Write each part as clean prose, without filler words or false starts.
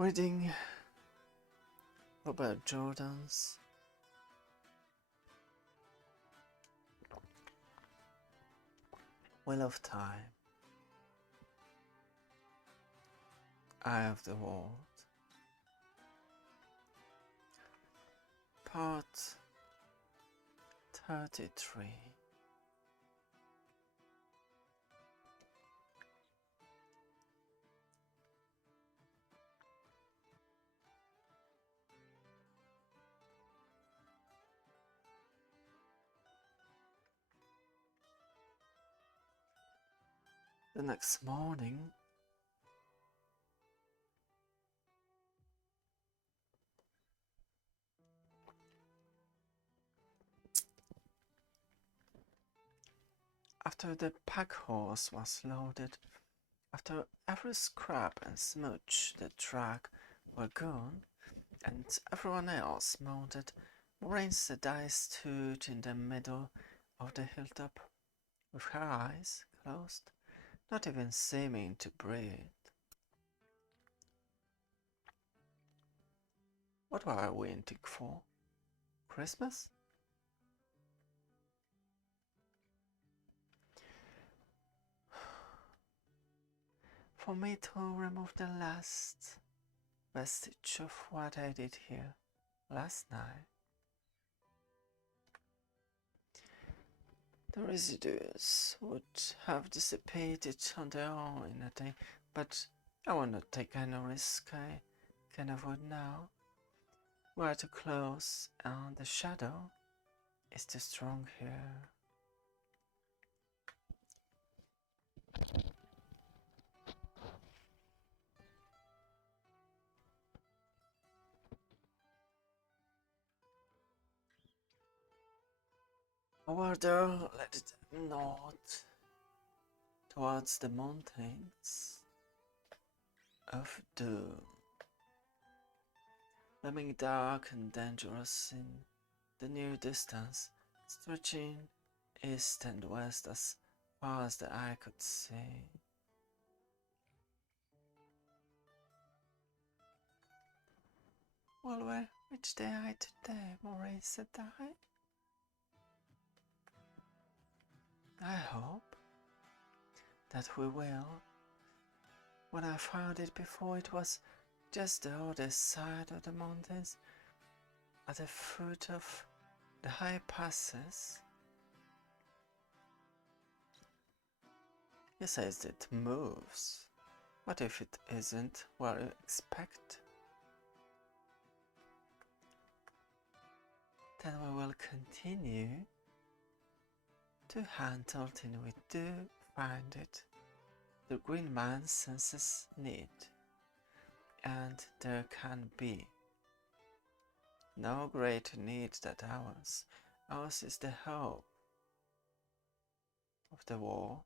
Reading Robert Jordan's Wheel of Time, Eye of the World, Part 33. The next morning, after the pack horse was loaded, after every scrap and smudge the track were gone, and everyone else mounted, Moraine Sedai stood in the middle of the hilltop, with her eyes closed, not even seeming to breathe. What were I waiting for? Christmas? For me to remove the last vestige of what I did here last night. The residues would have dissipated on their own in a day, but I will not take any risk. I can avoid now. We are too close, and the shadow is too strong here. A warder led them north towards the mountains of doom, looming dark and dangerous in the near distance, stretching east and west as far as the eye could see. Well, which day I today, Moraine Sedai? I hope that we will. When I found it before, it was just the other side of the mountains, at the foot of the high passes. He says it moves. What if it isn't what you expect? Then we will continue to hunt until we do find it. The green man senses need, and there can be no greater need than ours. Ours is the hope of the world.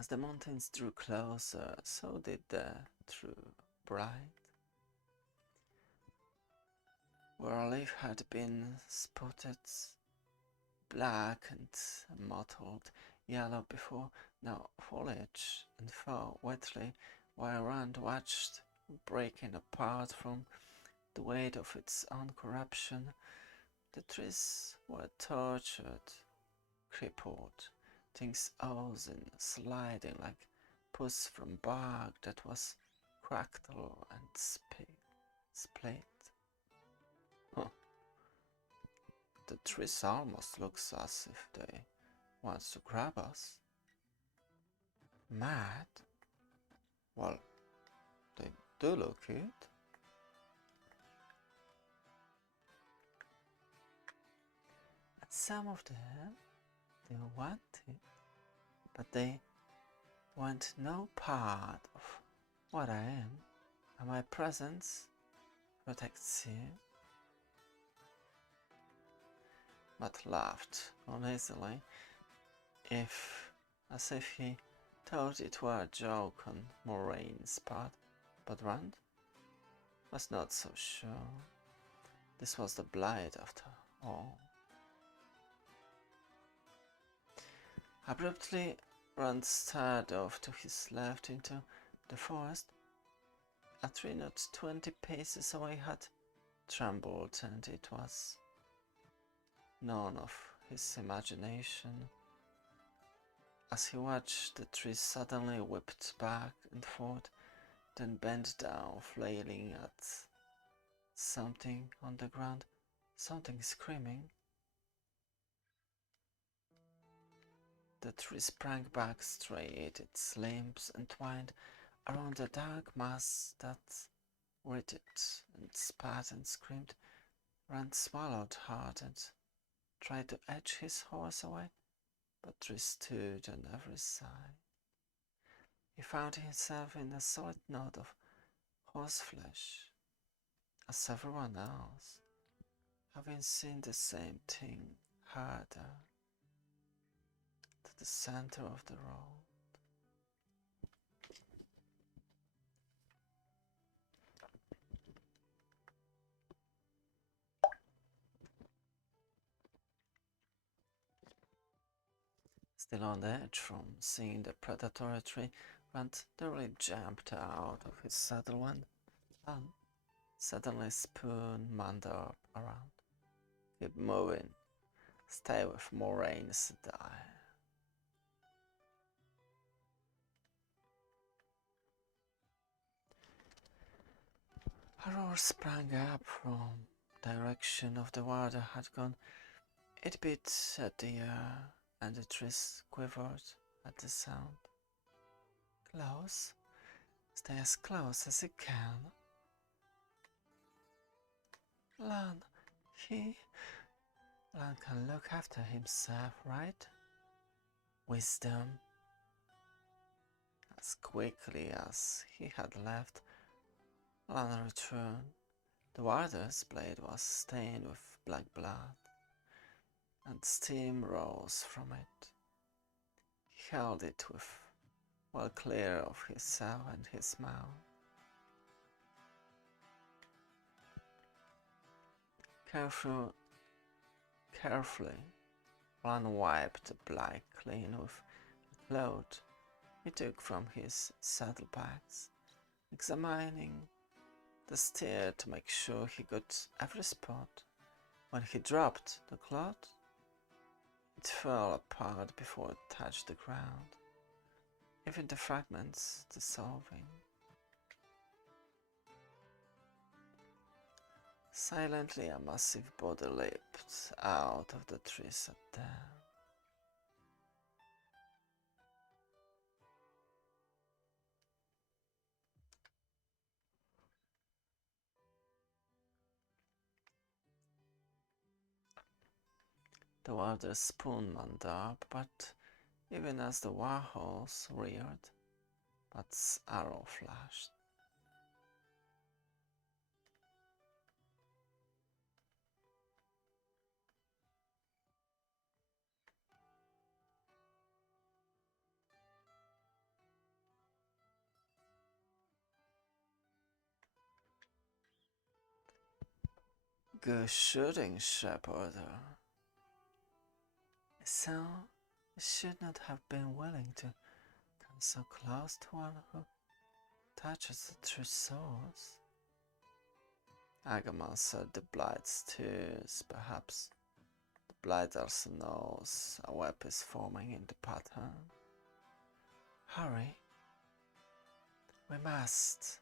As the mountains drew closer, so did the true bride. Where a leaf had been spotted black and mottled yellow before, now foliage and fell wetly, while Rand watched, breaking apart from the weight of its own corruption. The trees were tortured, crippled, things oozing, sliding like pus from bark that was cracked and split. Huh. The trees almost looks as if they want to grab us. Mad? Well, they do look it. And some of them, they want it, but they want no part of what I am, and my presence protects you. But laughed uneasily, as if he thought it were a joke on Moraine's part, but Rand was not so sure. This was the Blight after all. Abruptly, Rand stared off to his left into the forest. A tree not 20 paces away had trembled, and it was none of his imagination. As he watched, the tree suddenly whipped back and forth, then bent down, flailing at something on the ground, something screaming. The tree sprang back straight, its limbs entwined around a dark mass that writhed and spat and screamed. Rand swallowed hard and tried to edge his horse away, but tree stood on every side. He found himself in a solid knot of horseflesh, as everyone else, having seen the same thing, harder to the center of the road. Still on the edge from seeing the predatory tree, Rand nearly jumped out of his saddle when suddenly Spoon meandered around. Keep moving. Stay with Moraine's die. A roar sprang up from the direction of the water had gone. It beat at the air, and the trees quivered at the sound. Close. Stay as close as you can. Lan, Lan can look after himself, right? Wisdom. As quickly as he had left, Lan returned. The warder's blade was stained with black blood, and steam rose from it. He held it well clear of himself and his mouth. Carefully, Lan wiped the blood clean with a cloth he took from his saddlebags, examining the steer to make sure he got every spot. When he dropped the cloth, it fell apart before it touched the ground, even the fragments dissolving. Silently, a massive body leaped out of the trees at them. The water spoon manned up, but even as the warhorse reared, Pat's arrow flashed. Good shooting, Shepherd. So, you should not have been willing to come so close to one who touches the true source. Agamemnon said the Blight's tears, perhaps. The Blight also knows a web is forming in the pattern. Hurry. We must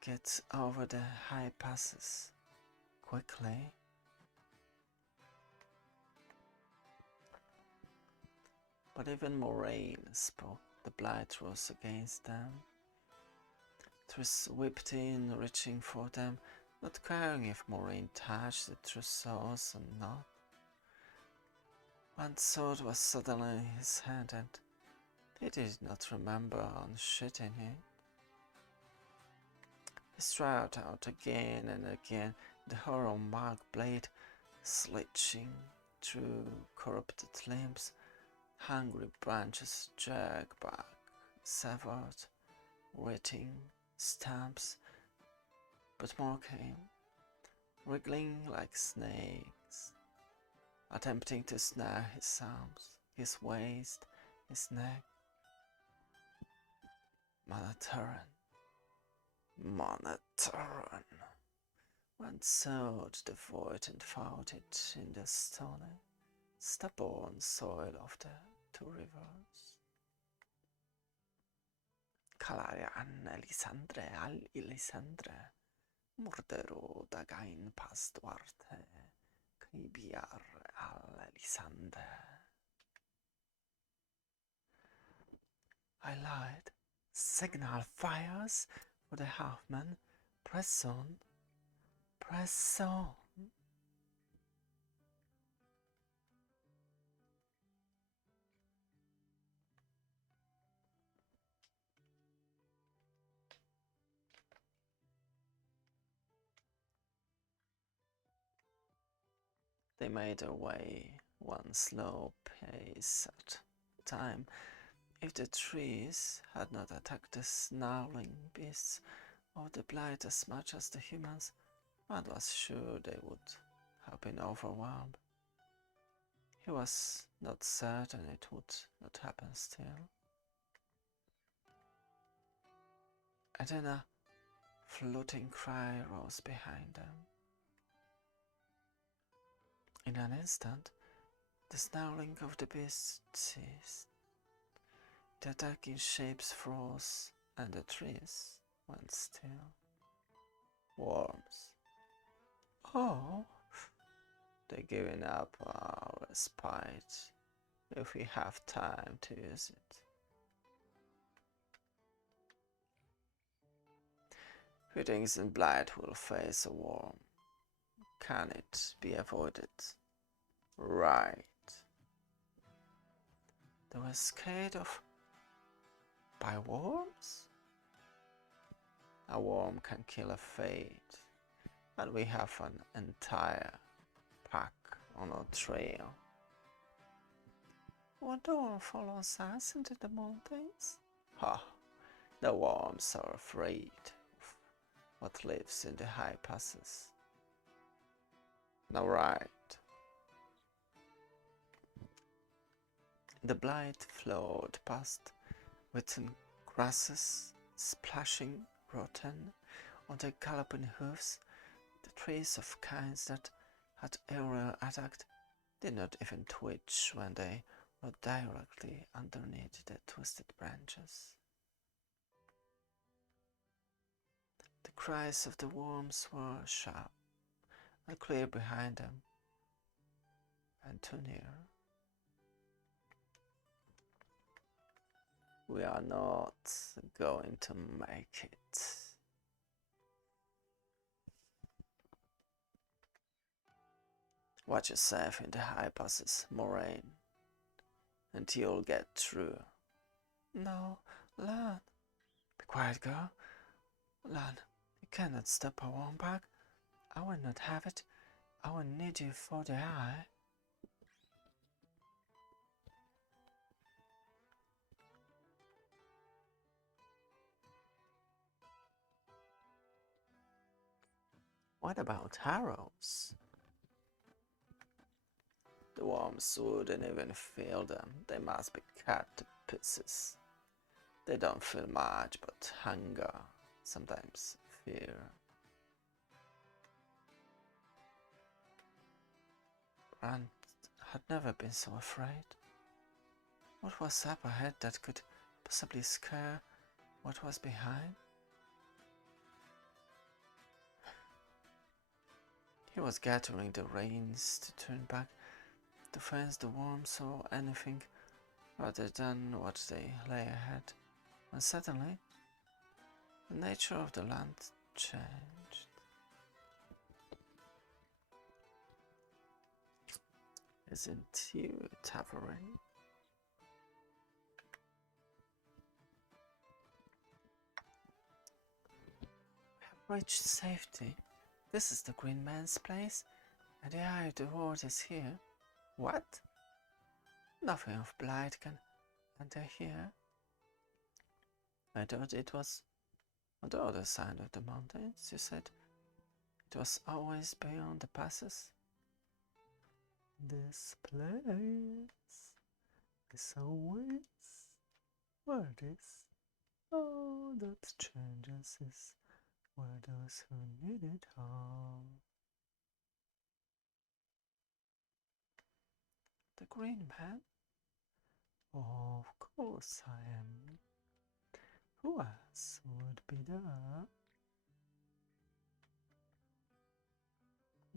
get over the high passes quickly. But even Moraine spoke. The Blight rose against them. Triss whipped in, reaching for them, not caring if Moraine touched the true source or not. One sword was suddenly in his hand, and he did not remember unsheathing it. He struck out again and again, the horror-marked blade slitching through corrupted limbs. Hungry branches jerked back, severed, writhing stamps, but more came, wriggling like snakes, attempting to snare his arms. his waist, his neck. Manataran, Manataran, went so to the void and found it in the stony, stubborn soil of the two rivers. Calare an Elisandre al Elisandre, murdero dagain pas duarte, cribiar al Elisandre. I lied. Signal fires for the halfman. Press on. Press on. They made their way, one slow pace at a time. If the trees had not attacked the snarling beasts of the blight as much as the humans, one was sure they would have been overwhelmed. He was not certain it would not happen still. And then a floating cry rose behind them. In an instant, the snarling of the beast ceased. The attacking shapes froze, and the trees went still. Worms. Oh, they're giving up our respite if we have time to use it. Who thinks in blight will face a worm? Can it be avoided? Right. They were scared of by worms? A worm can kill a fate, and we have an entire pack on our trail. What worm follows us into the mountains? Ha! The worms are afraid of what lives in the high passes. Now right. The blight flowed past written grasses, splashing rotten on their galloping hoofs. The trees of kinds that had earlier attacked did not even twitch when they were directly underneath the twisted branches. The cries of the worms were sharp and clear behind them, and too near. We are not going to make it. Watch yourself in the high passes, Moraine, and you'll get through. No, Lan. Be quiet, girl. Lan, you cannot stop a worm pack. I will not have it. I will need you for the eye. What about arrows? The worms wouldn't even feel them. They must be cut to pieces. They don't feel much but hunger, sometimes fear. Brand had never been so afraid. What was up ahead that could possibly scare what was behind? He was gathering the reins to turn back to face the worms or anything rather than what they lay ahead, when suddenly the nature of the land changed. Isn't you, Tavern? We have reached safety. This is the Green Man's place, and the Eye of the World is here. What? Nothing of blight can enter here. I thought it was on the other side of the mountains. You said it was always beyond the passes. This place is always where it is. All that changes is where those who need it are. The Green Man? Of course I am. Who else would be there?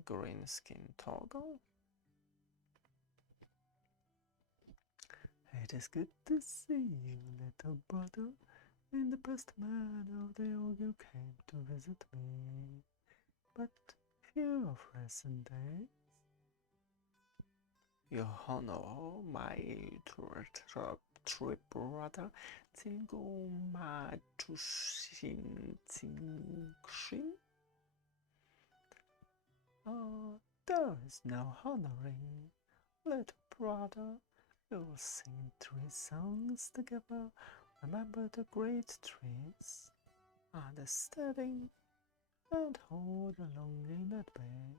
Greenskin Toggle? It is good to see you, little brother. In the past manner of the old you came to visit me. But few of recent days. Your Honor, my trip brother, Tsingu Machushin Tsingshin? There is no honoring, little brother. We'll sing 3 songs together. Remember the great trees, understanding, and hold along in that bay.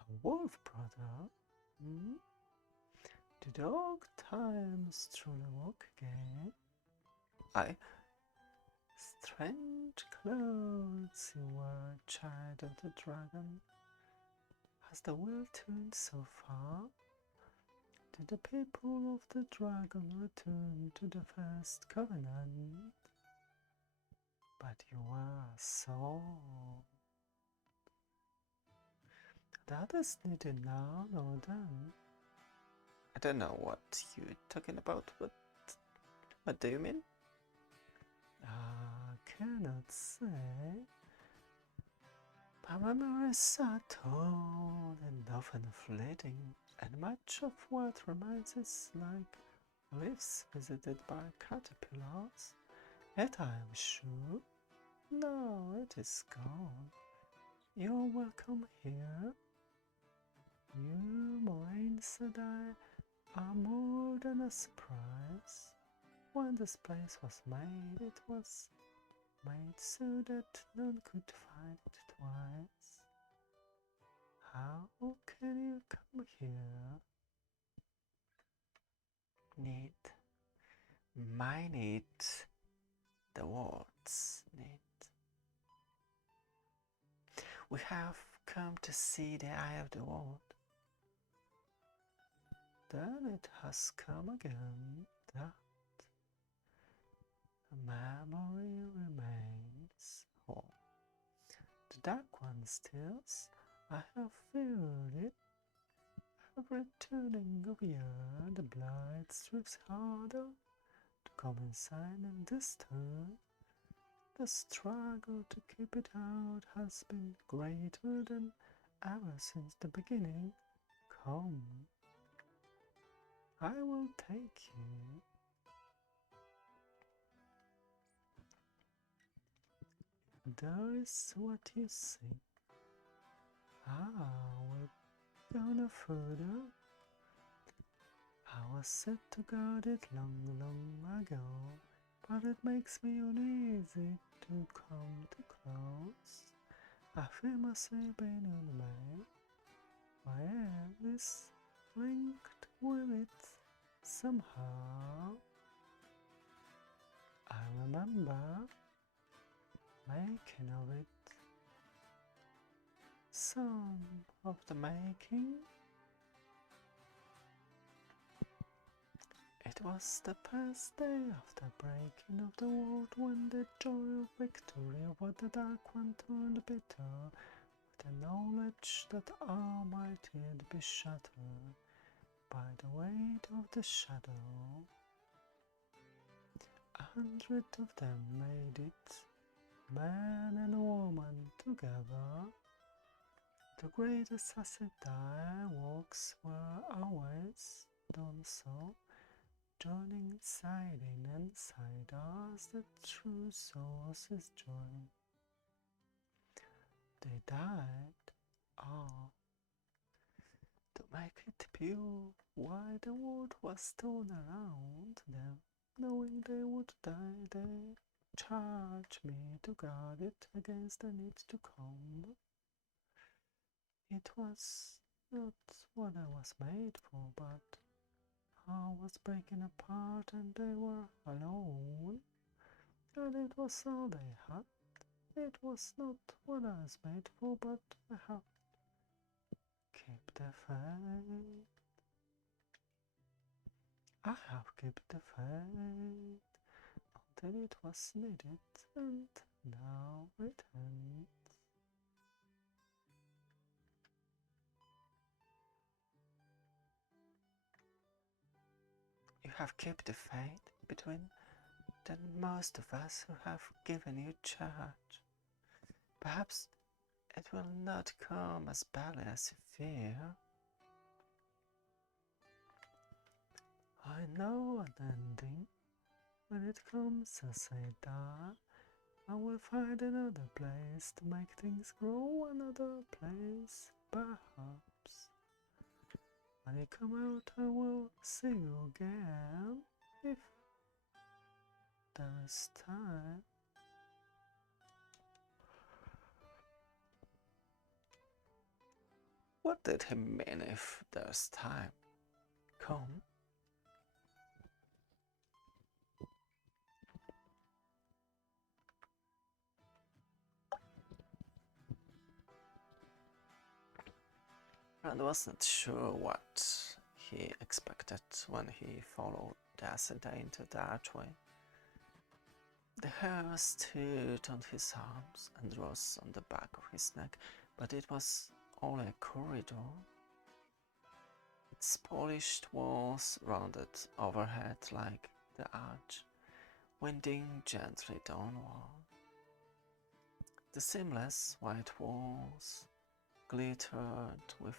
A wolf brother, hmm? The dog times truly walk again. I strange clothes you were, child of the dragon. Has the wheel turned so far? Did the people of the dragon return to the first covenant? But you are so. That is neither now nor then. I don't know what you're talking about, but what do you mean? I cannot say. My memory is subtle and often fleeting, and much of what remains is like leaves visited by caterpillars. Yet I am sure, no, it is gone. You're welcome here. You, Moraines, and I are more than a surprise. When this place was made, it was made so that none could find it twice. How can you come here? Need, my need, the words need. We have come to see the eye of the world. Then it has come again that a memory remains. Oh, the dark one stills. I have filled it. Every turning of year, the blight strives harder to come inside, and this turn, the struggle to keep it out has been greater than ever since the beginning. Come, I will take you. There is what you see. We're gonna further. I was set to guard it long, long ago, but it makes me uneasy to come too close. I feel myself being unmade. My air is linked with it somehow. I remember making of it. Some of the making. It was the first day of the breaking of the world, when the joy of victory over the dark one turned bitter, with the knowledge that all might yet be shattered by the weight of the shadow. 100 of them made it, man and woman together. The great assassin walks were always done so, joining side in and side as the true source is joined. They died all to make it pure, while the world was torn around them. Knowing they would die, they charged me to guard it against the need to come. It was not what I was made for, but heart was breaking apart and they were alone. And it was all they had. It was not what I was made for, but I have kept the faith. I have kept the faith until it was needed, and now it ends. You have kept the faith between than most of us who have given you charge. Perhaps it will not come as badly as you fear. I know an ending. When it comes as I die, I will find another place to make things grow, another place, perhaps. When you come out, I will see you again, if there is time. What did he mean if there's time? Come. Rand wasn't sure what he expected when he followed Dacinder into the archway. The hair stood on his arms and rose on the back of his neck, but it was only a corridor. Its polished walls rounded overhead like the arch, winding gently downward. The seamless white walls glittered with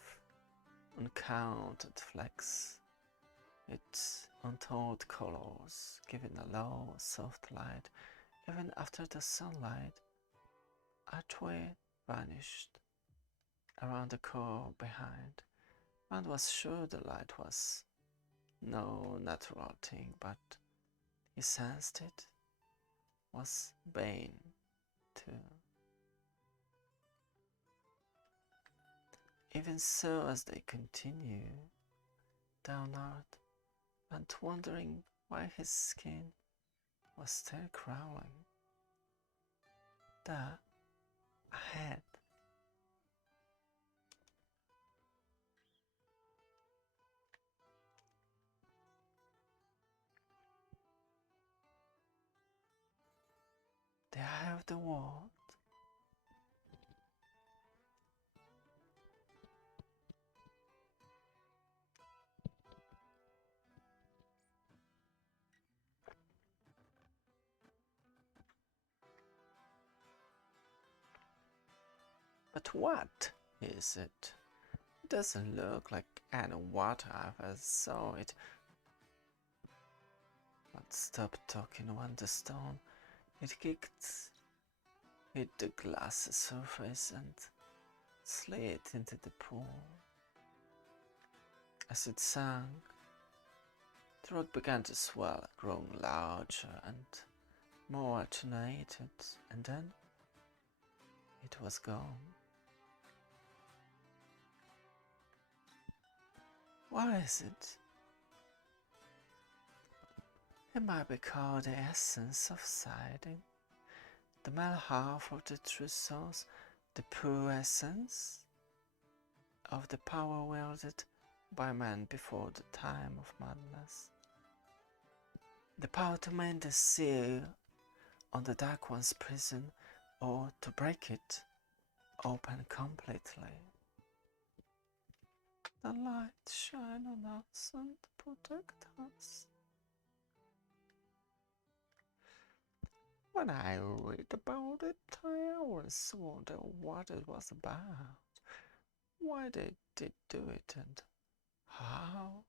uncounted flecks, its untold colors giving a low, soft light. Even after the sunlight, archway vanished around the curve behind, and was sure the light was no natural thing, but he sensed it was Bane too. Even so, as they continue downward, and wondering why his skin was still crawling, there, ahead, the eye of the world. But what is it? It doesn't look like any water I've ever saw it. But stopped talking when the stone it kicked hit the glass surface and slid into the pool. As it sank, the rock began to swell, growing larger and more alternated, and then it was gone. What is it? It might be called the essence of siding, the male half of the true source, the pure essence of the power wielded by man before the time of madness. The power to mend the seal on the Dark One's prison, or to break it open completely. The light shine on us and protect us. When I read about it, I always wonder what it was about. Why they did do it and how.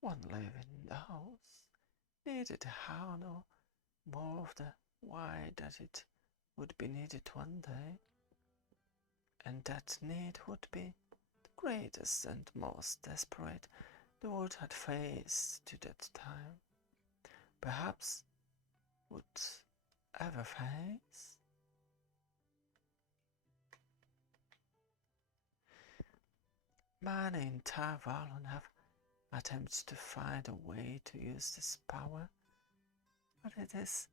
One living knows needed how no more of the why that it would be needed one day, and that need would be the greatest and most desperate the world had faced to that time, perhaps would ever face. Many in Tar Valon have attempted to find a way to use this power, but it is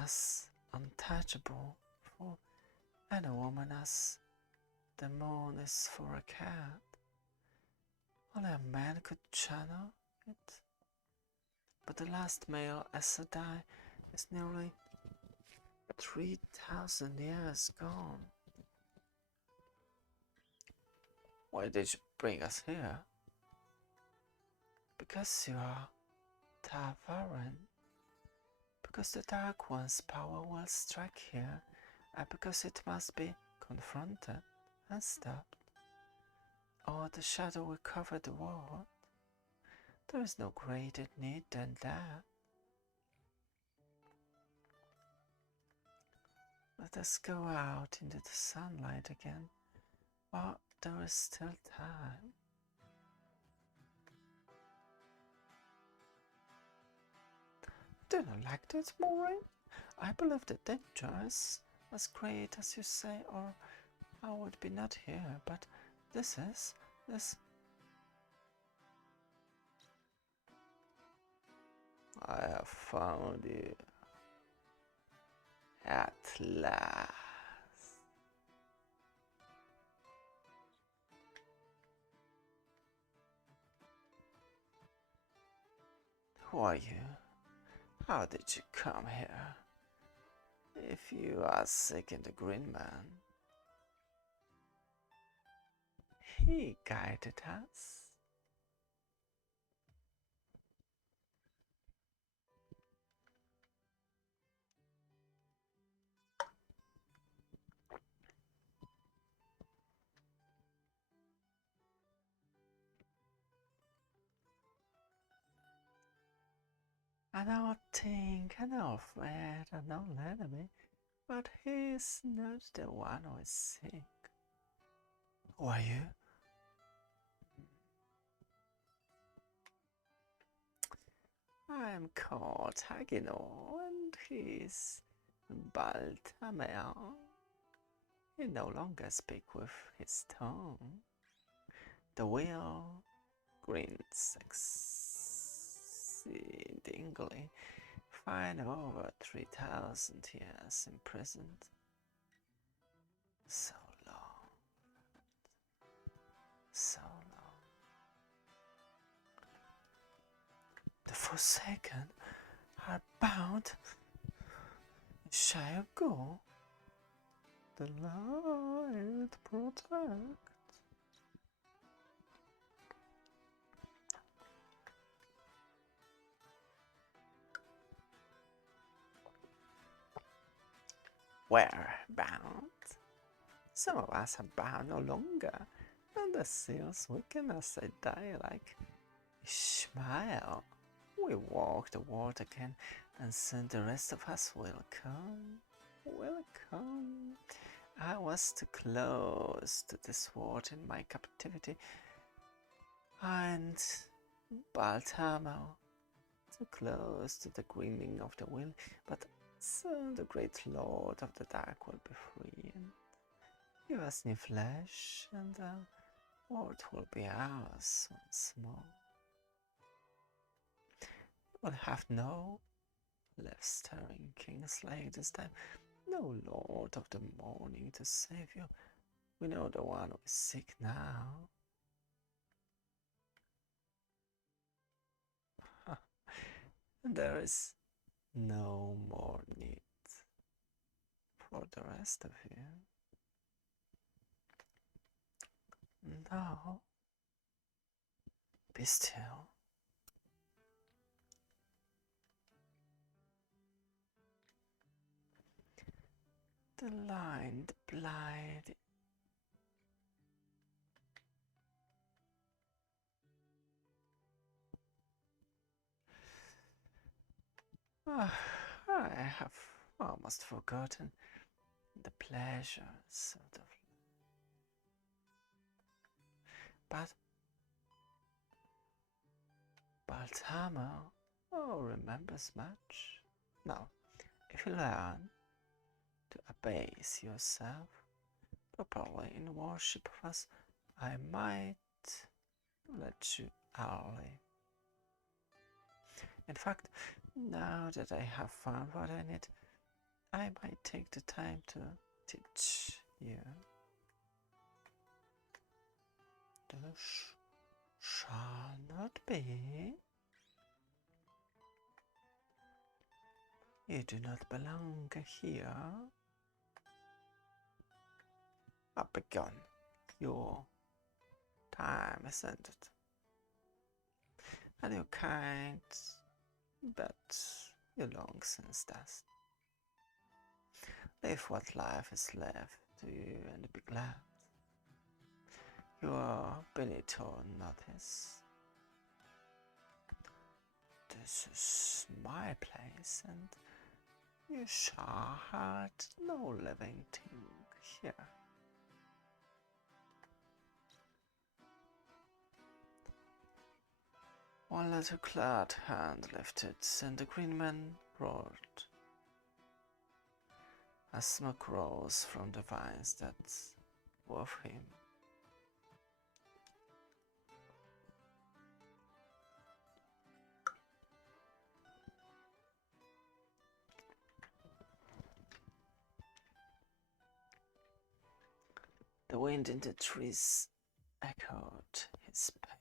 as untouchable for any woman as the moon is for a cat. Only a man could channel it. But the last male Aes Sedai is nearly 3,000 years gone. Why did you bring us here? Because you are ta'veren. Because the Dark One's power will strike here, and because it must be confronted and stopped, or the shadow will cover the world. There is no greater need than that. Let us go out into the sunlight again, while there is still time. Do you like this, Moiraine? I believe the danger is as great as you say, or I would be not here, but this. I have found you. At last. Who are you? How did you come here? If you are seeking the Green Man, he guided us. An old thing, an old friend, an old enemy, but he's not the one who is sick. Who are you? I am called Hagino, and he's Baltamel. He no longer speaks with his tongue. The wheel grins exceedingly fine over 3,000 years imprisoned. So long. So long. The Forsaken are bound in Shire Go. The light protect. We're bound. Some of us are bound no longer, and the seals weaken as they die like Ishmael. We walk the world again, and soon the rest of us will come. Will come. I was too close to this world in my captivity, and Baltamel too close to the greening of the will, but soon the great Lord of the Dark will be free and give us new flesh, and the world will be ours once more. We'll have no left-stirring Kingslayer this time, no Lord of the Morning to save you. We know the one who is sick now. And there is no more need for the rest of you. Now, be still. The line, the blind. I have almost forgotten the pleasures of the but Baltamel remembers much. Now, if you learn to abase yourself, properly in worship of us, I might let you early. In fact, now that I have found what I need, I might take the time to teach you. This shall not be. You do not belong here. Up again. Your time is ended. And your kind, but you long since death. Live what life is left to you and be glad. You are beneath our notice. This is my place, and you shall hurt no living thing here. One little clad hand lifted, and the green man roared. As smoke rose from the vines that wove him. The wind in the trees echoed his pain.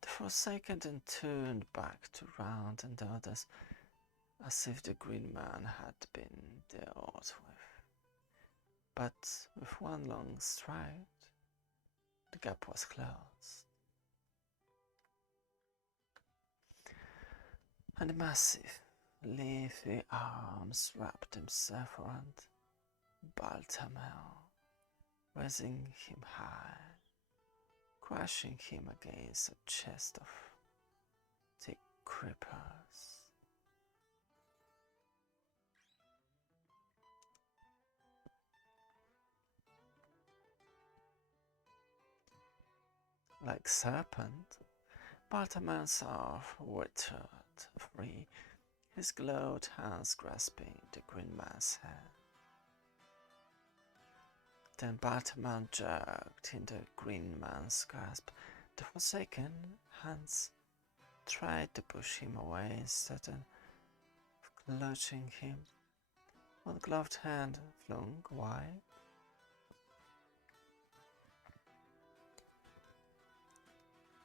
The Forsaken then turned back to Round and the others, as if the green man had been dealt with. But with one long stride, the gap was closed. And the massive, leafy arms wrapped themselves around Baltamel, raising him high, crushing him against a chest of thick creepers. Like serpent, Baltamel's arm withered free, his gloved hands grasping the green man's hand. Then Baltamel jerked in the green man's grasp. The Forsaken hands tried to push him away instead of clutching him. One gloved hand flung wide.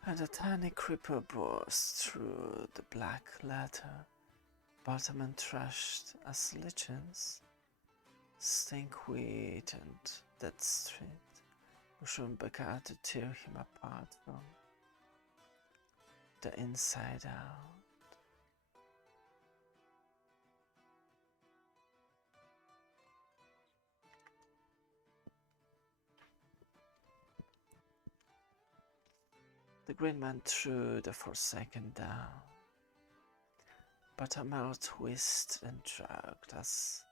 And a tiny creeper burst through the black leather. Baltamel thrashed as lichens, stinkweed and dead street, mushroom began to tear him apart from the inside out. The green man threw the Forsaken down, but Baltamel twisted and dragged as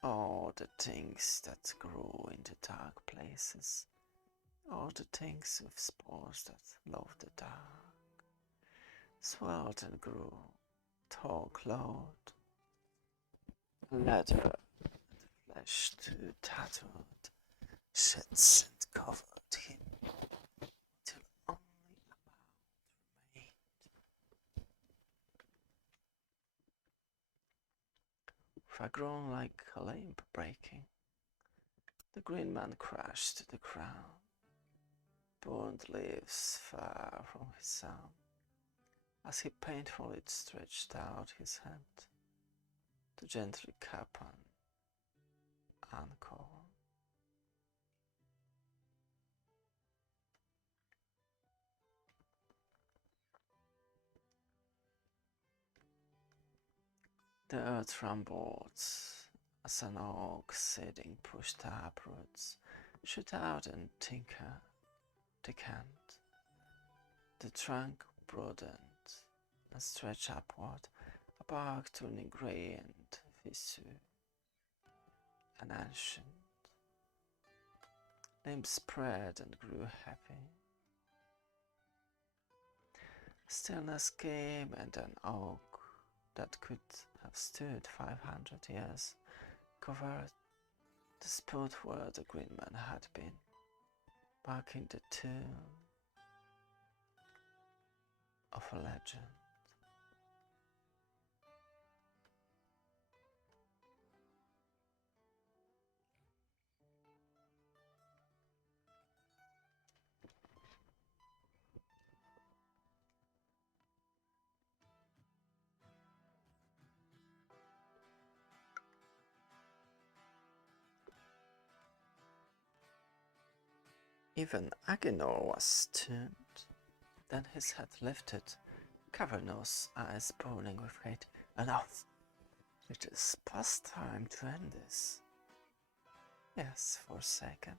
all the things that grew in the dark places, all the things with spores that loved the dark, swelled and grew, tall clothed, leather and flesh too tattered, sheds and covered him till only a mound remained. With a groan like a limb breaking, the green man crashed to the ground. Burned leaves fell from his arm as he painfully stretched out his hand to gently cap an ankle. The earth rumbled as an oak seeding pushed up roots, shoot out and decant. The trunk broadened and stretched upward, a bark turning grey and fissure, and ancient. Limbs spread and grew heavy. Stillness came, and an oak that could have stood 500 years covered the spot where the Green Man had been, marking the tomb of a legend. Even Agenor was stunned. Then his head lifted, Cavernous eyes burning with hate. Enough! It is past time to end this. Yes, Forsaken.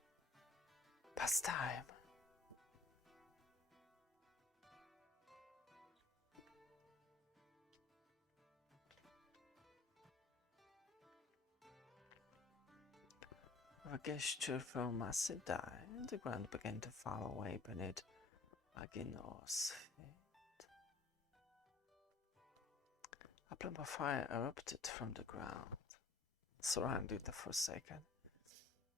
Past time. With a gesture from Asidai, the ground began to fall away beneath Agenor's feet. A plume of fire erupted from the ground, surrounding the Forsaken.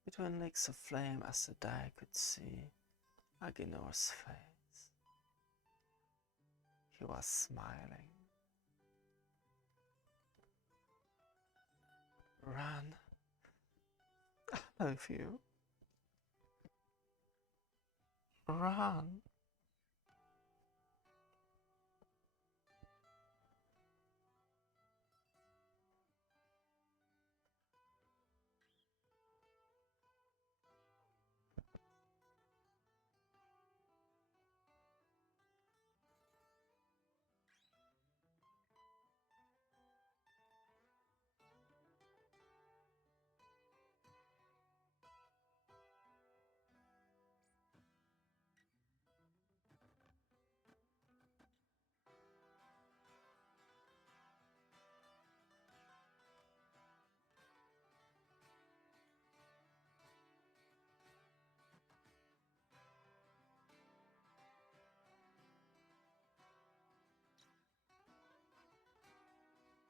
Between leaks of flame, Asidai could see Agenor's face. He was smiling. Run. I love you. Run.